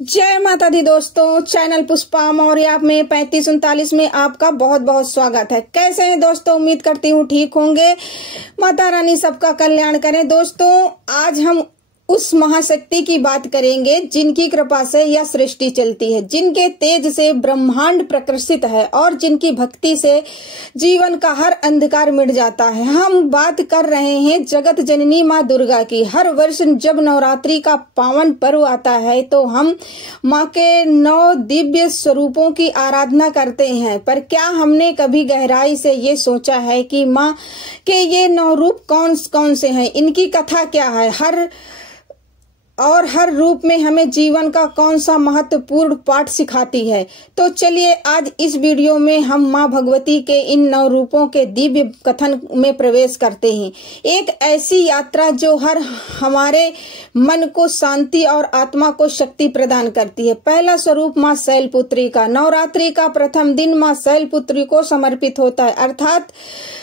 जय माता दी दोस्तों, चैनल पुष्पा मौर्य में 3539 में आपका बहुत बहुत स्वागत है। कैसे हैं दोस्तों? उम्मीद करती हूँ ठीक होंगे। माता रानी सबका कल्याण करें। दोस्तों, आज हम उस महाशक्ति की बात करेंगे जिनकी कृपा से यह सृष्टि चलती है, जिनके तेज से ब्रह्मांड प्रकर्षित है और जिनकी भक्ति से जीवन का हर अंधकार मिट जाता है। हम बात कर रहे हैं जगत जननी माँ दुर्गा की। हर वर्ष जब नवरात्रि का पावन पर्व आता है तो हम माँ के 9 दिव्य स्वरूपों की आराधना करते हैं, पर क्या हमने कभी गहराई से ये सोचा है कि माँ के ये 9 रूप कौन कौन से हैं, इनकी कथा क्या है, हर रूप में हमें जीवन का कौन सा महत्वपूर्ण पाठ सिखाती है। तो चलिए आज इस वीडियो में हम माँ भगवती के इन 9 रूपों के दिव्य कथन में प्रवेश करते हैं। एक ऐसी यात्रा जो हमारे मन को शांति और आत्मा को शक्ति प्रदान करती है। पहला स्वरूप माँ शैलपुत्री का। नवरात्रि का प्रथम दिन माँ शैलपुत्री को समर्पित होता है, अर्थात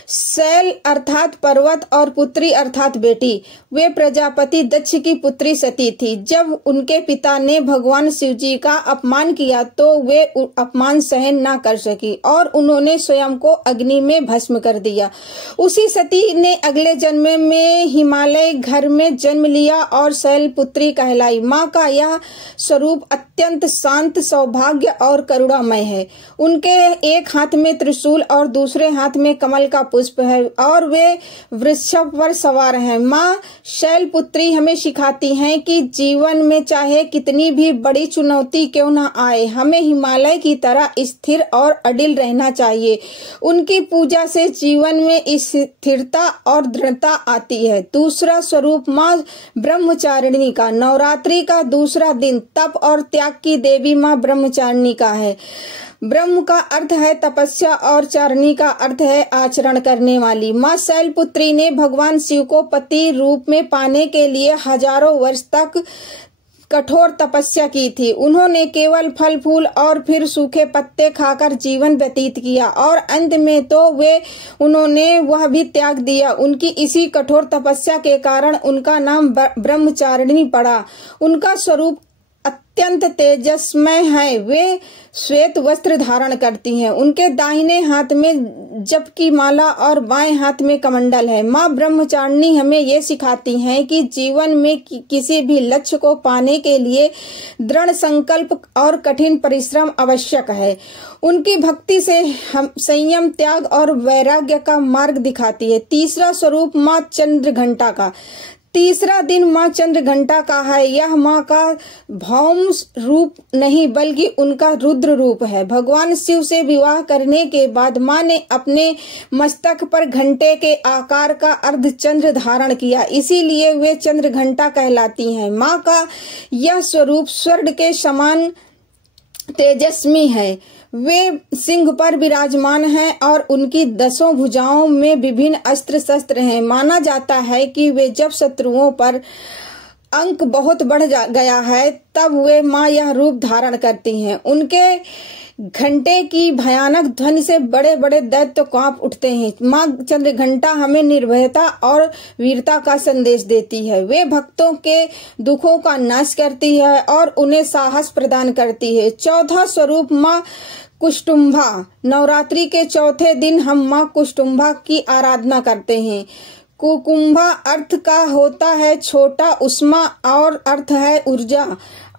शैल अर्थात पर्वत और पुत्री अर्थात बेटी। वे प्रजापति दक्ष की पुत्री सती थी। जब उनके पिता ने भगवान शिव जी का अपमान किया तो वे अपमान सहन न कर सकी और उन्होंने स्वयं को अग्नि में भस्म कर दिया। उसी सती ने अगले जन्म में हिमालय घर में जन्म लिया और शैलपुत्री कहलाई। माँ का यह स्वरूप अत्यंत शांत, सौभाग्य और करुणामय है। उनके एक हाथ में त्रिशूल और दूसरे हाथ में कमल का पुष्प है और वे वृषभ पर सवार हैं। माँ शैलपुत्री हमें सिखाती हैं कि जीवन में चाहे कितनी भी बड़ी चुनौती क्यों न आए, हमें हिमालय की तरह स्थिर और अडिल रहना चाहिए। उनकी पूजा से जीवन में स्थिरता और दृढ़ता आती है। दूसरा स्वरूप माँ ब्रह्मचारिणी का। नवरात्रि का दूसरा दिन तप और त्याग की देवी माँ ब्रह्मचारिणी का है। ब्रह्म का अर्थ है तपस्या और चारिणी का अर्थ है आचरण करने वाली। माँ शैलपुत्री ने भगवान शिव को पति रूप में पाने के लिए हजारों वर्ष तक कठोर तपस्या की थी। उन्होंने केवल फल फूल और फिर सूखे पत्ते खाकर जीवन व्यतीत किया और अंत में तो उन्होंने वह भी त्याग दिया। उनकी इसी कठोर तपस्या के कारण उनका नाम ब्रह्मचारिणी पड़ा। उनका स्वरूप अत्यंत तेजस्मय है। वे श्वेत वस्त्र धारण करती हैं। उनके दाहिने हाथ में जप की माला और बाएं हाथ में कमंडल है। माँ ब्रह्मचारिणी हमें ये सिखाती हैं कि जीवन में किसी भी लक्ष्य को पाने के लिए दृढ़ संकल्प और कठिन परिश्रम आवश्यक है। उनकी भक्ति से हम संयम, त्याग और वैराग्य का मार्ग दिखाती है। तीसरा स्वरूप माँ चंद्रघंटा का। तीसरा दिन माँ चंद्रघंटा का है। यह माँ का भौम रूप नहीं बल्कि उनका रुद्र रूप है। भगवान शिव से विवाह करने के बाद माँ ने अपने मस्तक पर घंटे के आकार का अर्धचंद्र धारण किया, इसीलिए वे चंद्रघंटा कहलाती हैं। माँ का यह स्वरूप स्वर्ण के समान तेजस्वी है। वे सिंह पर विराजमान हैं और उनकी 10 भुजाओं में विभिन्न अस्त्र शस्त्र हैं। माना जाता है कि वे जब शत्रुओं पर अंक बहुत बढ़ गया है तब वे माँ यह रूप धारण करती हैं। उनके घंटे की भयानक ध्वनि से बड़े बड़े दैत्य कांप उठते हैं। माँ चंद्रघंटा हमें निर्भयता और वीरता का संदेश देती है। वे भक्तों के दुखों का नाश करती है और उन्हें साहस प्रदान करती है। चौथा स्वरूप माँ कुष्टुंभा। नवरात्रि के चौथे दिन हम माँ कुष्टुंभा की आराधना करते हैं। कुकुंभा अर्थ का होता है छोटा, उष्मा और अर्थ है ऊर्जा,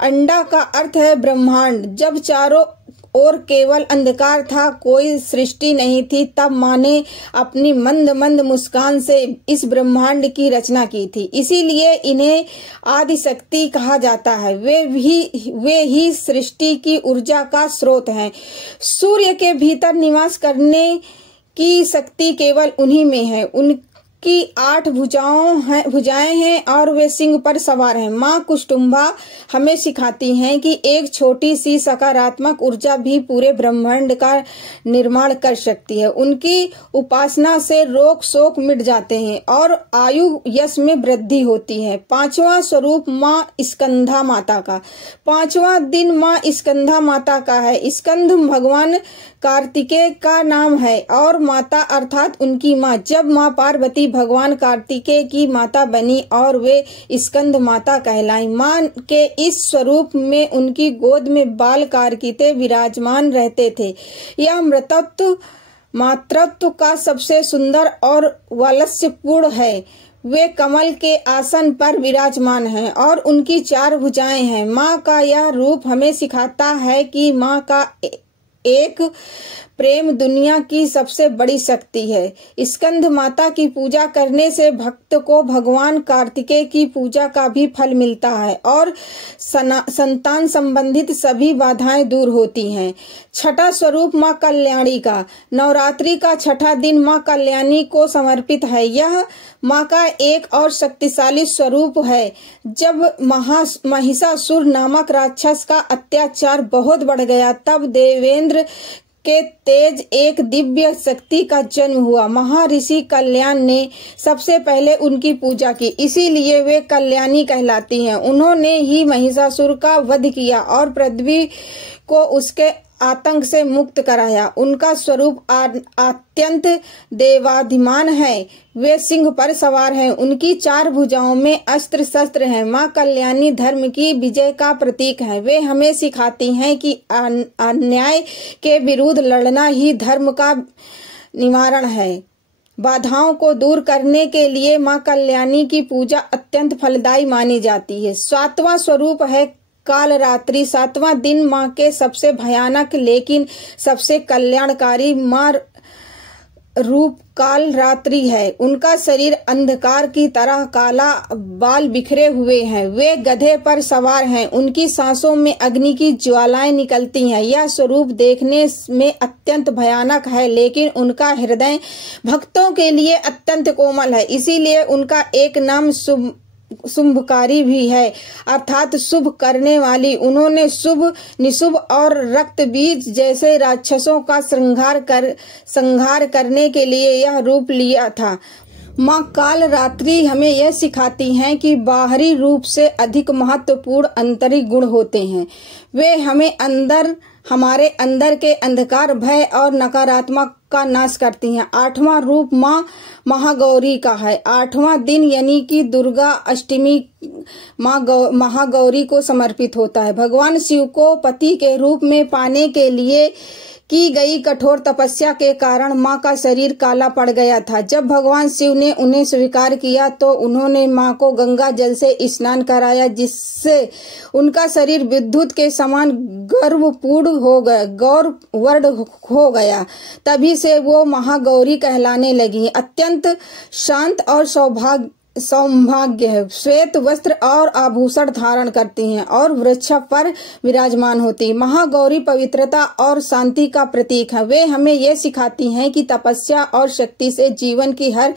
अंडा का अर्थ है ब्रह्मांड। जब चारों और केवल अंधकार था, कोई सृष्टि नहीं थी, तब माँ ने अपनी मंद मंद मुस्कान से इस ब्रह्मांड की रचना की थी। इसीलिए इन्हें आदि शक्ति कहा जाता है। वे ही सृष्टि की ऊर्जा का स्रोत हैं। सूर्य के भीतर निवास करने की शक्ति केवल उन्हीं में है। की 8 भुजाएं हैं और वे सिंह पर सवार हैं। माँ कुष्टुंभा हमें सिखाती हैं कि एक छोटी सी सकारात्मक ऊर्जा भी पूरे ब्रह्मांड का निर्माण कर सकती है। उनकी उपासना से रोग शोक मिट जाते हैं और आयु यश में वृद्धि होती है। 5वां स्वरूप माँ स्कंधा माता का। 5वां दिन माँ स्कंधा माता का है। स्कंद भगवान कार्तिकेय का नाम है और माता अर्थात उनकी माँ। जब माँ पार्वती भगवान कार्तिकेय की माता बनी और वे स्कंद माता कहलाई। मां के इस स्वरूप में उनकी गोद में बाल कार्तिकेय विराजमान रहते थे। यह मृतत्व मातृत्व का सबसे सुंदर और वात्सल्यपूर्ण है। वे कमल के आसन पर विराजमान हैं और उनकी 4 भुजाएं हैं। माँ का यह रूप हमें सिखाता है कि माँ का एक प्रेम दुनिया की सबसे बड़ी शक्ति है। स्कंद माता की पूजा करने से भक्त को भगवान कार्तिकेय की पूजा का भी फल मिलता है और संतान संबंधित सभी बाधाएं दूर होती हैं। छठा स्वरूप माँ कल्याणी का। नवरात्रि का छठा दिन माँ कल्याणी को समर्पित है। यह माँ का एक और शक्तिशाली स्वरूप है। जब महिषासुर नामक राक्षस का अत्याचार बहुत बढ़ गया, तब देवेंद्र के तेज एक दिव्य शक्ति का जन्म हुआ। महर्षि कल्याण ने सबसे पहले उनकी पूजा की, इसीलिए वे कल्याणी कहलाती हैं। उन्होंने ही महिषासुर का वध किया और पृथ्वी को उसके आतंक से मुक्त कराया। उनका स्वरूप अत्यंत देवाधिमान है। वे सिंह पर सवार हैं। उनकी 4 भुजाओं में अस्त्र शस्त्र हैं। माँ कल्याणी धर्म की विजय का प्रतीक है। वे हमें सिखाती हैं कि अन्याय के विरुद्ध लड़ना ही धर्म का निवारण है। बाधाओं को दूर करने के लिए माँ कल्याणी की पूजा अत्यंत फलदायी मानी जाती है। 7वां स्वरूप है कालरात्रि। 7वां दिन माँ के सबसे भयानक लेकिन सबसे कल्याणकारी माँ रूप कालरात्रि है। उनका शरीर अंधकार की तरह काला, बाल बिखरे हुए हैं। वे गधे पर सवार हैं। उनकी सांसों में अग्नि की ज्वालाएं निकलती हैं। यह स्वरूप देखने में अत्यंत भयानक है, लेकिन उनका हृदय भक्तों के लिए अत्यंत कोमल है। इसीलिए उनका एक नाम शुभकारी भी है, अर्थात शुभ करने वाली। उन्होंने शुभ, निशुभ और रक्त बीज जैसे राक्षसों का संहार करने के लिए यह रूप लिया था। माँ कालरात्रि हमें यह सिखाती हैं कि बाहरी रूप से अधिक महत्वपूर्ण आंतरिक गुण होते हैं। वे हमारे अंदर के अंधकार, भय और नकारात्मक का नाश करती हैं। 8वां रूप माँ महागौरी का है। 8वां दिन यानी कि दुर्गा अष्टमी महागौरी को समर्पित होता है। भगवान शिव को पति के रूप में पाने के लिए की गई कठोर तपस्या के कारण माँ का शरीर काला पड़ गया था। जब भगवान शिव ने उन्हें स्वीकार किया तो उन्होंने माँ को गंगा जल से स्नान कराया, जिससे उनका शरीर विद्युत के समान गर्वपूर्ण गौरवर्ण हो गया। तभी से वो महागौरी कहलाने लगी। अत्यंत शांत और सौभाग्य है। श्वेत वस्त्र और आभूषण धारण करती हैं और वृक्ष पर विराजमान होती है। महागौरी पवित्रता और शांति का प्रतीक है। वे हमें यह सिखाती हैं कि तपस्या और शक्ति से जीवन की हर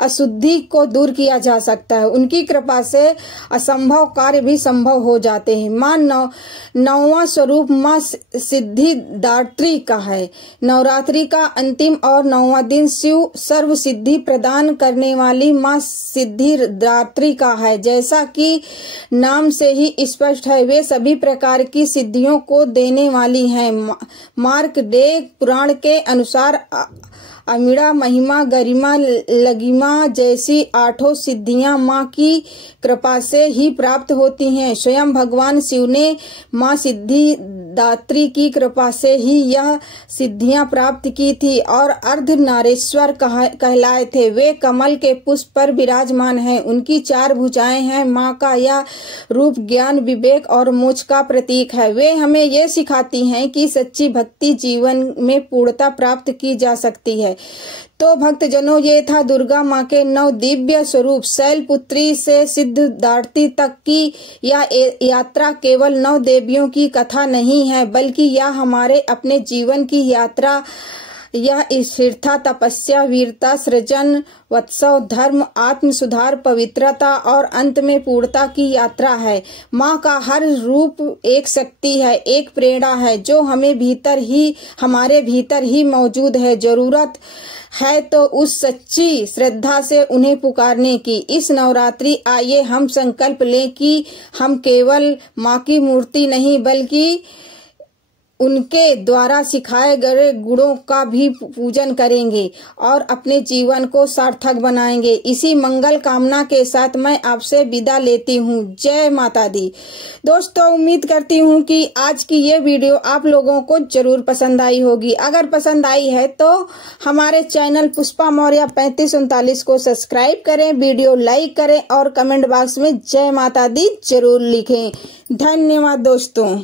अशुद्धि को दूर किया जा सकता है। उनकी कृपा से असंभव कार्य भी संभव हो जाते हैं। माँ 9वां स्वरूप माँ सिद्धिदात्री का है। नवरात्रि का अंतिम और 9वां दिन शिव सर्व सिद्धि प्रदान करने वाली माँ सिद्धिदात्री का है। जैसा कि नाम से ही स्पष्ट है, वे सभी प्रकार की सिद्धियों को देने वाली हैं। मार्कंडेय पुराण के अनुसार अमीड़ा, महिमा, गरिमा, लगिमा जैसी 8 सिद्धियां माँ की कृपा से ही प्राप्त होती हैं। स्वयं भगवान शिव ने माँ सिद्धिदात्री की कृपा से ही यह सिद्धियां प्राप्त की थी और अर्धनारीश्वर कहलाए थे। वे कमल के पुष्प पर विराजमान हैं। उनकी 4 भुजाएं हैं। माँ का यह रूप ज्ञान, विवेक और मोक्ष का प्रतीक है। वे हमें यह सिखाती हैं कि सच्ची भक्ति जीवन में पूर्णता प्राप्त की जा सकती है। तो भक्तजनों, ये था दुर्गा माँ के 9 दिव्य स्वरूप। शैलपुत्री से सिद्धिदात्री तक की यह यात्रा केवल 9 देवियों की कथा नहीं है, बल्कि यह हमारे अपने जीवन की यात्रा, यह स्थिरता, तपस्या, वीरता, सृजन, उत्सव, धर्म, आत्म सुधार, पवित्रता और अंत में पूर्णता की यात्रा है। माँ का हर रूप एक शक्ति है, एक प्रेरणा है जो हमारे भीतर ही मौजूद है। जरूरत है तो उस सच्ची श्रद्धा से उन्हें पुकारने की। इस नवरात्रि आइए हम संकल्प लें कि हम केवल माँ की मूर्ति नहीं, बल्कि उनके द्वारा सिखाए गए गुणों का भी पूजन करेंगे और अपने जीवन को सार्थक बनाएंगे। इसी मंगल कामना के साथ मैं आपसे विदा लेती हूँ। जय माता दी। दोस्तों, उम्मीद करती हूँ कि आज की ये वीडियो आप लोगों को जरूर पसंद आई होगी। अगर पसंद आई है तो हमारे चैनल पुष्पा मौर्य 3539 को सब्सक्राइब करें, वीडियो लाइक करें और कमेंट बॉक्स में जय माता दी जरूर लिखें। धन्यवाद दोस्तों।